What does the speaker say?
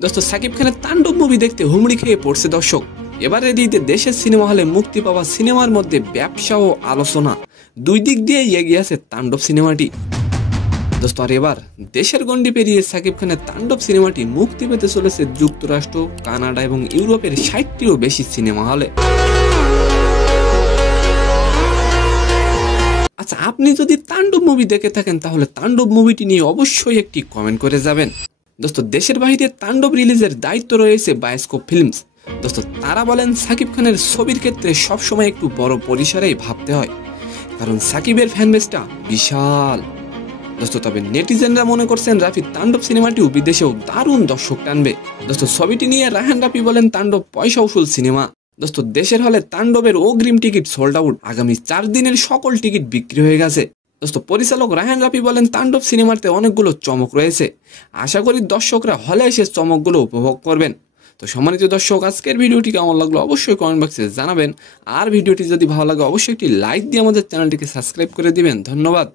দোস্ত সাকিব খানের তাণ্ডব মুভি দেখতে হুমড়ি খেয়ে পড়ছে দর্শক। এবারের ঈদে দেশের সিনেমা হলে মুক্তি পাওয়া সিনেমার মধ্যে ব্যবসা ও আলোচনা দুই দিক দিয়ে এগিয়ে আছে তাণ্ডব সিনেমাটি। দোস্ত আর এবার দেশের গণ্ডি পেরিয়ে সাকিব খানের তাণ্ডব সিনেমাটি মুক্তি পেতে চলেছে যুক্তরাষ্ট্র, কানাডা এবং ইউরোপের ৬০টিরও বেশি সিনেমা হলে। আচ্ছা, আপনি যদি তাণ্ডব মুভি দেখে থাকেন তাহলে তাণ্ডব মুভিটি নিয়ে অবশ্যই একটি কমেন্ট করে যাবেন। দোস্ত দেশের বাইরে তাণ্ডব রিলিজের দায়িত্ব রয়েছে বায়োস্কোপ ফিল্মস। দোস্ত তারা বলেন সাকিব খানের ছবির ক্ষেত্রে সবসময় একটু বড় পরিসরেই ভাবতে হয়, কারণ সাকিবের ফ্যানবেসটা বিশাল। দোস্ত তবে নেটিজেনরা মনে করছেন রাফির তাণ্ডব সিনেমাটিও বিদেশেও দারুণ দর্শক টানবে। দোস্ত ছবিটি নিয়ে রায়হান রাফি বলেন তাণ্ডব পয়সা উসুল সিনেমা। দোস্ত দেশের হলে তাণ্ডবের অগ্রিম টিকিট সোল্ড আউট, আগামী ৪ দিনের সকল টিকিট বিক্রি হয়ে গেছে। দোস্ত পরিচালক রায়হান রাফি বলেন তাণ্ডব সিনেমাতে অনেকগুলো চমক রয়েছে, আশা করি দর্শকরা হলে এসে চমকগুলো উপভোগ করবেন। তো সম্মানিত দর্শক, আজকের ভিডিওটি কেমন লাগলো অবশ্যই কমেন্ট বক্সে জানাবেন। আর ভিডিওটি যদি ভালো লাগে অবশ্যই একটি লাইক দিয়ে আমাদের চ্যানেলটিকে সাবস্ক্রাইব করে দিবেন। ধন্যবাদ।